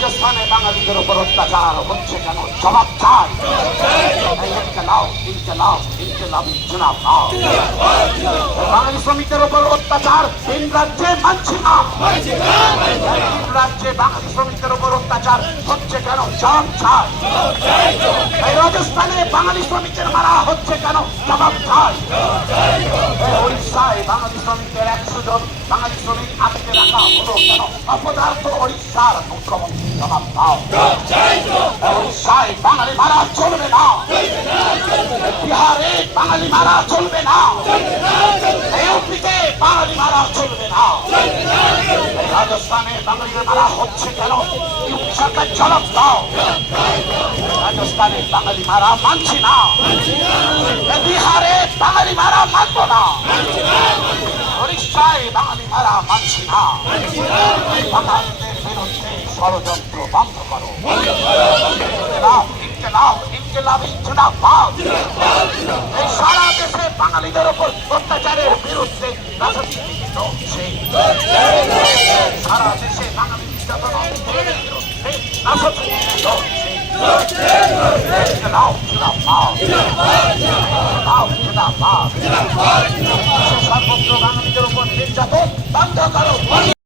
রাজস্থানে বাঙালিদের উপর অত্যাচার হচ্ছে কেন? জবাব চাই। বাঙালি শ্রমিকদের উপর অত্যাচার তিন রাজ্যে মানছি না। রাজ্যে বাঙালি শ্রমিকদের উপর অত্যাচার হচ্ছে কেন? জবাব চাই। রাজস্থানে বাঙালি শ্রমিকদের মারা হচ্ছে কেন? জবাব চাই। উড়িষ্যায় বাঙালি শ্রমিকদের একশো জন বাঙালি শ্রমিক রাখা হলো কেন অপদার্থ উড়িষ্যার মুখ্যমন্ত্রী জবাব দাও উড়িষ্যায় বাঙালি মারা চলবে না বিহারে বাঙালি মারা চলবে না ইউপিতে বাঙালি মারা চলবে না রাজস্থানে বাঙালিদের মারা হচ্ছে কেন ইউপি সরকার জবাব দাও রাজস্থানে বাঙালি মারা মানছি না বিহারে বাঙালি মারা মানব না মারা মানছি না। বাঙালিদের বিরুদ্ধে ষড়যন্ত্র বন্ধ করো। এই সারা দেশে বাঙালিদের উপর অত্যাচারের বিরুদ্ধে সারা দেশে বাঙালি বিরুদ্ধে ইনকেলাব, জিন্দাবাদ। ইনকেলাব, সর্বত্র বাঙালিদের উপর নির্যাতন বন্ধ করো।